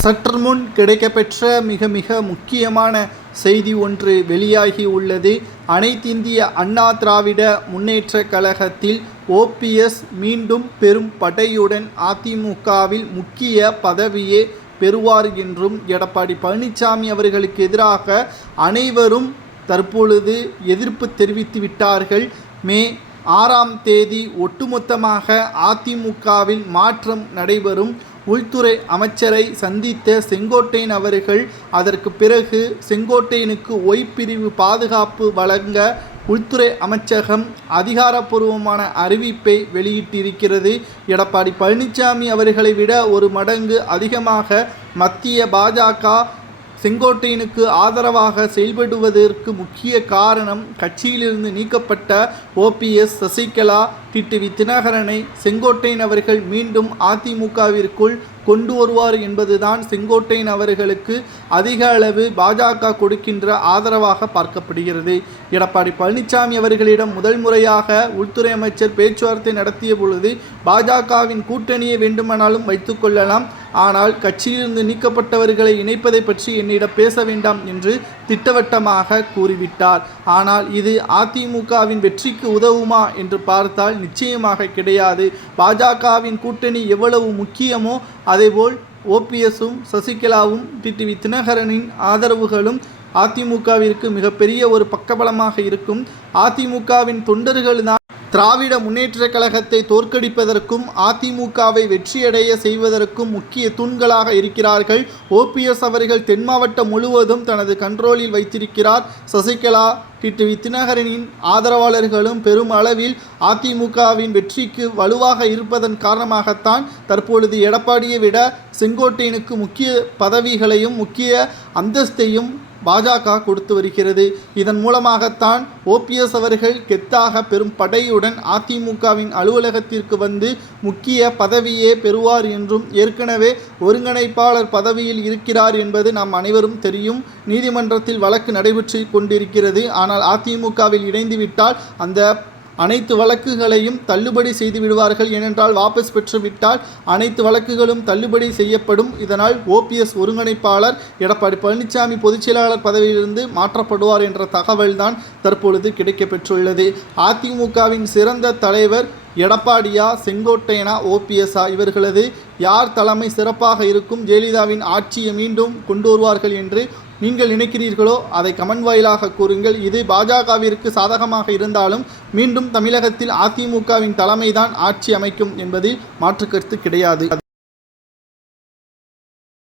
சற்று முன் கிடைக்கப்பெற்ற மிக மிக முக்கியமான செய்தி ஒன்று வெளியாகி உள்ளது. அனைத்திந்திய அண்ணா திராவிட முன்னேற்ற கழகத்தில் ஓபிஎஸ் மீண்டும் பெரும் படையுடன் அதிமுகவில் முக்கிய பதவியே பெறுவார் என்றும் எடப்பாடி பழனிசாமி அவர்களுக்கு எதிராக அனைவரும் தற்பொழுது எதிர்ப்பு தெரிவித்து விட்டார்கள். மே ஆறாம் தேதி ஒட்டுமொத்தமாக அதிமுகவில் மாற்றம் நடைபெறும். உள்துறை அமைச்சரை சந்தித்த செங்கோட்டையன் அவர்கள் அதற்கு பிறகு செங்கோட்டையனுக்கு ஒய்பிரிவு பாதுகாப்பு வழங்க உள்துறை அமைச்சகம் அதிகாரப்பூர்வமான அறிவிப்பை வெளியிட்டிருக்கிறது. எடப்பாடி பழனிசாமி அவர்களை விட ஒரு மடங்கு அதிகமாக மத்திய பாஜக செங்கோட்டையனுக்கு ஆதரவாக செயல்படுவதற்கு முக்கிய காரணம் கட்சியிலிருந்து நீக்கப்பட்ட ஓபிஎஸ் சசிகலா டிடிவி தினகரனை செங்கோட்டையன் அவர்கள் மீண்டும் அதிமுகவிற்குள் கொண்டு வருவார் என்பதுதான் செங்கோட்டையன் அவர்களுக்கு அதிக அளவு பாஜக கொடுக்கின்ற ஆதரவாக பார்க்கப்படுகிறது. எடப்பாடி பழனிசாமி அவர்களிடம் முதல் முறையாக உள்துறை அமைச்சர் பேச்சுவார்த்தை நடத்திய பொழுது பாஜகவின் கூட்டணியை வேண்டுமானாலும் வைத்துக்கொள்ளலாம் ஆனால் கட்சியிலிருந்து நீக்கப்பட்டவர்களை இணைப்பதை பற்றி என்னிடம் பேச வேண்டாம் என்று திட்டவட்டமாக கூறிவிட்டார். ஆனால் இது அதிமுகவின் வெற்றிக்கு உதவுமா என்று பார்த்தால் நிச்சயமாக கிடையாது. பாஜகவின் கூட்டணி எவ்வளவு முக்கியமோ அதேபோல் ஓபிஎஸும் சசிகலாவும் டிடிவி தினகரனின் ஆதரவுகளும் அதிமுகவிற்கு மிகப்பெரிய ஒரு பக்கபலமாக இருக்கும். அதிமுகவின் தொண்டர்கள்தான் திராவிட முன்னேற்றக் கழகத்தை தோற்கடிப்பதற்கும் அதிமுகவை வெற்றியடைய செய்வதற்கும் முக்கிய தூண்களாக இருக்கிறார்கள். ஓபிஎஸ் அவர்கள் தென் மாவட்டம் முழுவதும் தனது கண்ட்ரோலில் வைத்திருக்கிறார். சசிகலா டிடிவி தினகரனின் ஆதரவாளர்களும் பெரும் அளவில் அதிமுகவின் வெற்றிக்கு வலுவாக இருப்பதன் காரணமாகத்தான் தற்பொழுது எடப்பாடியை விட செங்கோட்டையனுக்கு முக்கிய பதவிகளையும் முக்கிய அந்தஸ்தையும் பாஜக கொடுத்து வருகிறது. இதன் மூலமாகத்தான் ஓபிஎஸ் அவர்கள் கெத்தாக பெரும் படையுடன் அதிமுகவின் அலுவலகத்திற்கு வந்து முக்கிய பதவியே பெறுவார் என்றும் ஏற்கனவே ஒருங்கிணைப்பாளர் பதவியில் இருக்கிறார் என்பது நாம் அனைவரும் தெரியும். நீதிமன்றத்தில் வழக்கு நடைபெற்று கொண்டிருக்கிறது. ஆனால் அதிமுகவில் இணைந்துவிட்டால் அந்த அனைத்து வழக்குகளையும் தள்ளுபடி செய்து விடுவார்கள் ஏனென்றால் வாபஸ் பெற்றுவிட்டால் அனைத்து வழக்குகளும் தள்ளுபடி செய்யப்படும். இதனால் ஓபிஎஸ் ஒருங்கிணைப்பாளர் எடப்பாடி பழனிசாமி பொதுச்செயலாளர் பதவியிலிருந்து மாற்றப்படுவார் என்ற தகவல்தான் தற்பொழுது கிடைக்கப்பெற்றுள்ளது. அதிமுகவின் சிறந்த தலைவர் எடப்பாடியா செங்கோட்டையனா ஓபிஎஸ்ஆ இவர்களது யார் தலைமை சிறப்பாக இருக்கும்? ஜெயலலிதாவின் ஆட்சியை மீண்டும் கொண்டு வருவார்கள் என்று நீங்கள் நினைக்கிறீர்களோ அதை கமெண்ட் வாயிலாக கூறுங்கள். இது பாஜகவிற்கு சாதகமாக இருந்தாலும் மீண்டும் தமிழகத்தில் அதிமுகவின் தலைமைதான் ஆட்சி அமைக்கும் என்பதில் மாற்று கருத்து கிடையாது.